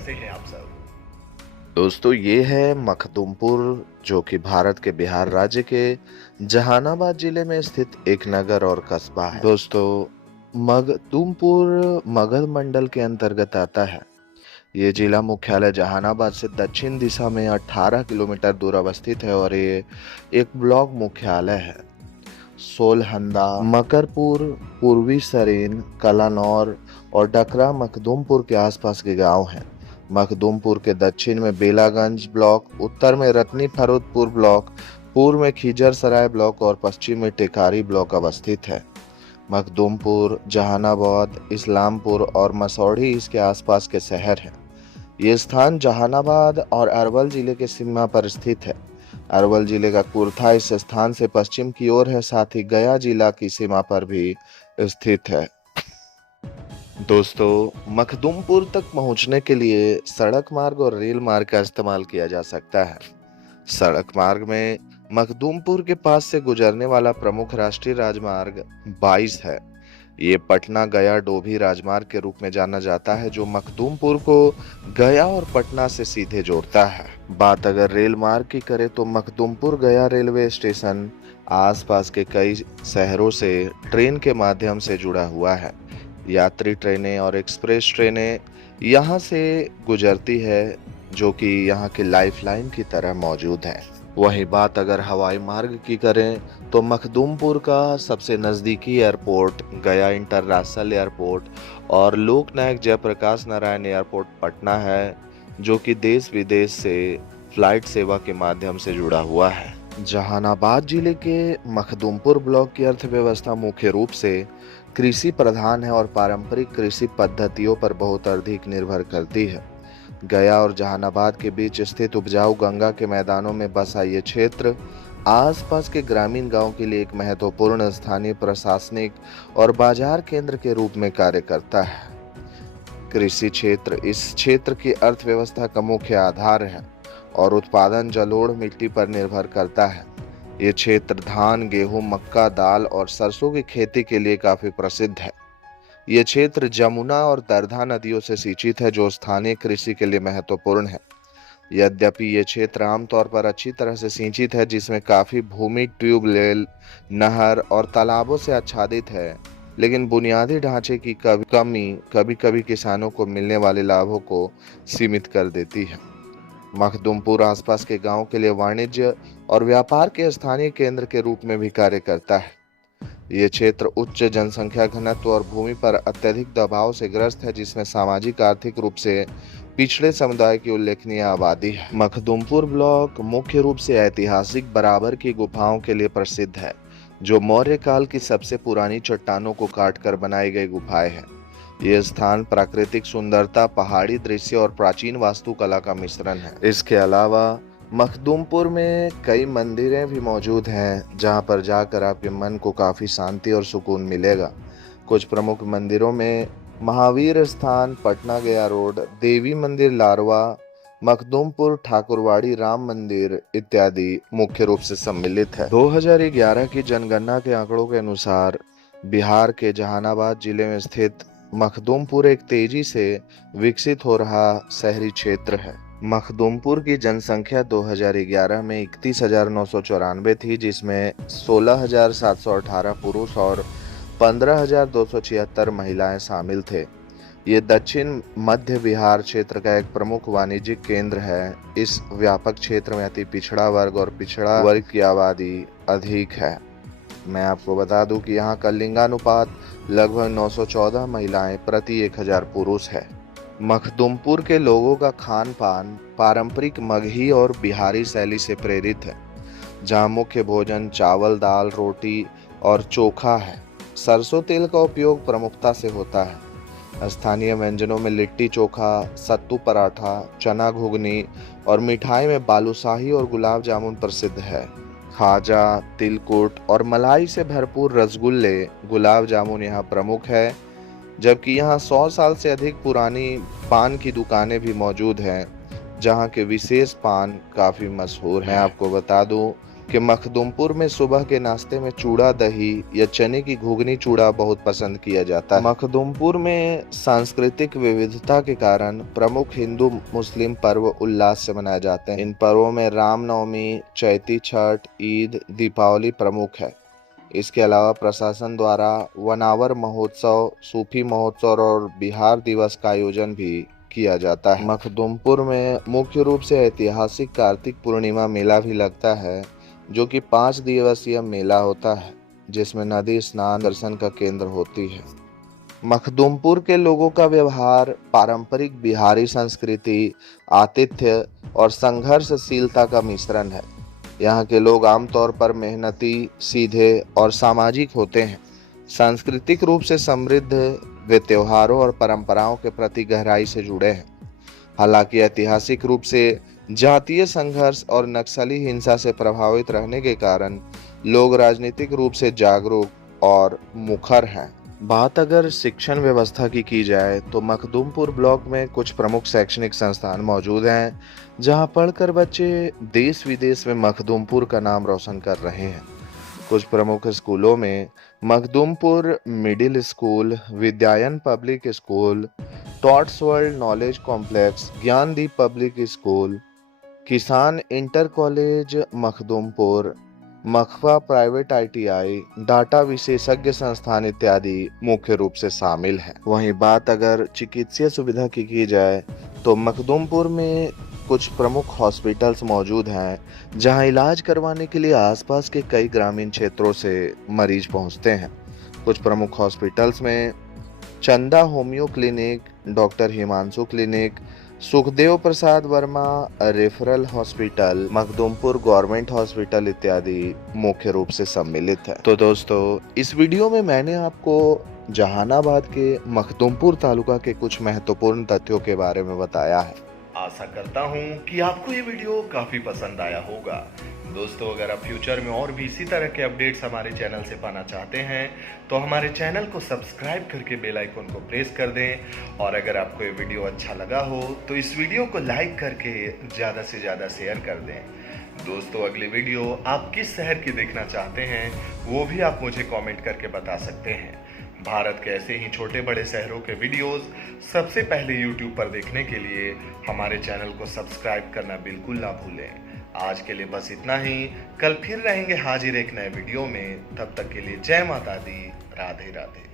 कैसे हैं आप सब? दोस्तों ये है मखदुमपुर, जो कि भारत के बिहार राज्य के जहानाबाद जिले में स्थित एक नगर और कस्बा है। दोस्तों, मखदुमपुर मगध मंडल के अंतर्गत आता है। ये जिला मुख्यालय जहानाबाद से दक्षिण दिशा में 18 किलोमीटर दूर अवस्थित है और ये एक ब्लॉक मुख्यालय है। सोलहंदा, मकरपुर, पूर्वी सरेन, कलानौर और डकरा मखदुमपुर के आसपास के गांव हैं। मखदुमपुर के दक्षिण में बेलागंज ब्लॉक, उत्तर में रतनी फरुदपुर ब्लॉक, पूर्व में खिजर सराय ब्लॉक और पश्चिम में टेकारी ब्लॉक अवस्थित है। मखदुमपुर, जहानाबाद, इस्लामपुर और मसौढ़ी इसके आसपास के शहर हैं। ये स्थान जहानाबाद और अरवल जिले के सीमा पर स्थित है। अरवल जिले का कुर्था इस स्थान से पश्चिम की ओर है, साथ ही गया जिला की सीमा पर भी स्थित है। दोस्तों, मखदुमपुर तक पहुंचने के लिए सड़क मार्ग और रेल मार्ग का इस्तेमाल किया जा सकता है। सड़क मार्ग में मखदुमपुर के पास से गुजरने वाला प्रमुख राष्ट्रीय राजमार्ग 22 है। ये पटना गया डोभी राजमार्ग के रूप में जाना जाता है, जो मखदुमपुर को गया और पटना से सीधे जोड़ता है। बात अगर रेल मार्ग की करें तो मखदुमपुर गया रेलवे स्टेशन आसपास के कई शहरों से ट्रेन के माध्यम से जुड़ा हुआ है। यात्री ट्रेनें और एक्सप्रेस ट्रेनें यहाँ से गुजरती है, जो कि यहाँ की लाइफलाइन की तरह मौजूद है। वहीं बात अगर हवाई मार्ग की करें तो मखदुमपुर का सबसे नज़दीकी एयरपोर्ट गया इंटरनेशनल एयरपोर्ट और लोकनायक जयप्रकाश नारायण एयरपोर्ट पटना है, जो कि देश विदेश से फ्लाइट सेवा के माध्यम से जुड़ा हुआ है। जहानाबाद जिले के मखदुमपुर ब्लॉक की अर्थव्यवस्था मुख्य रूप से कृषि प्रधान है और पारंपरिक कृषि पद्धतियों पर बहुत अधिक निर्भर करती है। गया और जहानाबाद के बीच स्थित उपजाऊ गंगा के मैदानों में बसा ये क्षेत्र आसपास के ग्रामीण गांव के लिए एक महत्वपूर्ण स्थानीय प्रशासनिक और बाजार केंद्र के रूप में कार्य करता है। कृषि क्षेत्र इस क्षेत्र की अर्थव्यवस्था का मुख्य आधार है और उत्पादन जलोढ़ मिट्टी पर निर्भर करता है। ये क्षेत्र धान, गेहूं, मक्का, दाल और सरसों की खेती के लिए काफी प्रसिद्ध है। ये क्षेत्र जमुना और दरधा नदियों से सिंचित है, जो स्थानीय कृषि के लिए महत्वपूर्ण है। यद्यपि ये क्षेत्र आमतौर पर अच्छी तरह से सिंचित है, जिसमें काफी भूमि ट्यूबवेल, नहर और तालाबों से आच्छादित है, लेकिन बुनियादी ढांचे की कमी कभी कभी किसानों को मिलने वाले लाभों को सीमित कर देती है। मखदुमपुर आसपास के गांव के लिए वाणिज्य और व्यापार के स्थानीय केंद्र के रूप में भी कार्य करता है। ये क्षेत्र उच्च जनसंख्या घनत्व और भूमि पर अत्यधिक दबाव से ग्रस्त है, जिसमें सामाजिक आर्थिक रूप से पिछड़े समुदाय की उल्लेखनीय आबादी है। मखदुमपुर ब्लॉक मुख्य रूप से ऐतिहासिक बराबर की गुफाओं के लिए प्रसिद्ध है, जो मौर्य काल की सबसे पुरानी चट्टानों को काटकर बनाई गई गुफाएं हैं। ये स्थान प्राकृतिक सुंदरता, पहाड़ी दृश्य और प्राचीन वास्तुकला का मिश्रण है। इसके अलावा मखदुमपुर में कई मंदिरें भी मौजूद हैं, जहां पर जाकर आपके मन को काफी शांति और सुकून मिलेगा। कुछ प्रमुख मंदिरों में महावीर स्थान, पटना गया रोड, देवी मंदिर लारवा, मखदुमपुर ठाकुरवाड़ी राम मंदिर इत्यादि मुख्य रूप से सम्मिलित है। 2011 की जनगणना के आंकड़ों के अनुसार बिहार के जहानाबाद जिले में स्थित मखदुमपुर एक तेजी से विकसित हो रहा शहरी क्षेत्र है। मखदुमपुर की जनसंख्या 2011 में 31,994 थी, जिसमें 16,718 पुरुष और 15,276 महिलाएं शामिल थे। ये दक्षिण मध्य बिहार क्षेत्र का एक प्रमुख वाणिज्यिक केंद्र है। इस व्यापक क्षेत्र में अति पिछड़ा वर्ग और पिछड़ा वर्ग की आबादी अधिक है। मैं आपको बता दूं कि यहाँ का लिंगानुपात लगभग 914 महिलाएं प्रति 1000 पुरुष है। मखदुमपुर के लोगों का खान पान पारंपरिक मगही और बिहारी शैली से प्रेरित है, जहाँ मुख्य भोजन चावल, दाल, रोटी और चोखा है। सरसों तेल का उपयोग प्रमुखता से होता है। स्थानीय व्यंजनों में लिट्टी चोखा, सत्तू पराठा, चना घुगनी और मिठाई में बालूशाही और गुलाब जामुन प्रसिद्ध है। खाजा, तिलकुट और मलाई से भरपूर रसगुल्ले, गुलाब जामुन यहाँ प्रमुख है, जबकि यहाँ 100 साल से अधिक पुरानी पान की दुकानें भी मौजूद हैं, जहाँ के विशेष पान काफी मशहूर हैं। आपको बता दूं, कि मखदूमपुर में सुबह के नाश्ते में चूड़ा दही या चने की घुगनी चूड़ा बहुत पसंद किया जाता है। मखदूमपुर में सांस्कृतिक विविधता के कारण प्रमुख हिंदू मुस्लिम पर्व उल्लास से मनाए जाते हैं। इन पर्वों में रामनवमी, चैती छठ, ईद, दीपावली प्रमुख है। इसके अलावा प्रशासन द्वारा वनावर महोत्सव, सूफी महोत्सव और बिहार दिवस का आयोजन भी किया जाता है। मखदूमपुर में मुख्य रूप से ऐतिहासिक कार्तिक पूर्णिमा मेला भी लगता है, जो कि 5 दिवसीय मेला होता है, जिसमें नदी स्नान दर्शन का केंद्र होती है। मखदूमपुर के लोगों का व्यवहार पारंपरिक बिहारी संस्कृति, आतिथ्य और संघर्षशीलता का मिश्रण है। यहाँ के लोग आमतौर पर मेहनती, सीधे और सामाजिक होते हैं। सांस्कृतिक रूप से समृद्ध, वे त्योहारों और परंपराओं के प्रति गहराई से जुड़े हैं। हालांकि ऐतिहासिक रूप से जातीय संघर्ष और नक्सली हिंसा से प्रभावित रहने के कारण लोग राजनीतिक रूप से जागरूक और मुखर हैं। बात अगर शिक्षण व्यवस्था की जाए तो मखदूमपुर ब्लॉक में कुछ प्रमुख शैक्षणिक संस्थान मौजूद हैं, जहां पढ़कर बच्चे देश विदेश में मखदूमपुर का नाम रोशन कर रहे हैं। कुछ प्रमुख स्कूलों में Makhdumpur middle school, Vidyayan public school, tots world knowledge complex, Gyandeep public school, Kisan inter college Makhdumpur, Makhwa private ITI, data विशेषज्ञ संस्थान इत्यादि मुख्य रूप से शामिल है। वहीं बात अगर चिकित्सीय सुविधा की जाए तो मखदूमपुर में कुछ प्रमुख हॉस्पिटल्स मौजूद हैं, जहां इलाज करवाने के लिए आसपास के कई ग्रामीण क्षेत्रों से मरीज पहुंचते हैं। कुछ प्रमुख हॉस्पिटल्स में Chanda homeo clinic, doctor Himanshu clinic, Sukhdev Prasad Verma referral hospital, Makhdumpur government hospital इत्यादि मुख्य रूप से सम्मिलित है। तो दोस्तों, इस वीडियो में मैंने आपको जहानाबाद के मखदूमपुर तालुका के कुछ महत्वपूर्ण तथ्यों के बारे में बताया है। आशा करता हूं कि आपको ये वीडियो काफी पसंद आया होगा। दोस्तों, अगर आप फ्यूचर में और भी इसी तरह के अपडेट्स हमारे चैनल से पाना चाहते हैं तो हमारे चैनल को सब्सक्राइब करके बेल आइकन को प्रेस कर दें। और अगर आपको ये वीडियो अच्छा लगा हो तो इस वीडियो को लाइक करके ज़्यादा से ज़्यादा शेयर कर दें। दोस्तों, अगली वीडियो आप किस शहर की देखना चाहते हैं वो भी आप मुझे कमेंट करके बता सकते हैं। भारत के ऐसे ही छोटे बड़े शहरों के वीडियोस सबसे पहले YouTube पर देखने के लिए हमारे चैनल को सब्सक्राइब करना बिल्कुल ना भूलें। आज के लिए बस इतना ही। कल फिर रहेंगे हाजिर एक नए वीडियो में। तब तक के लिए जय माता दी, राधे राधे।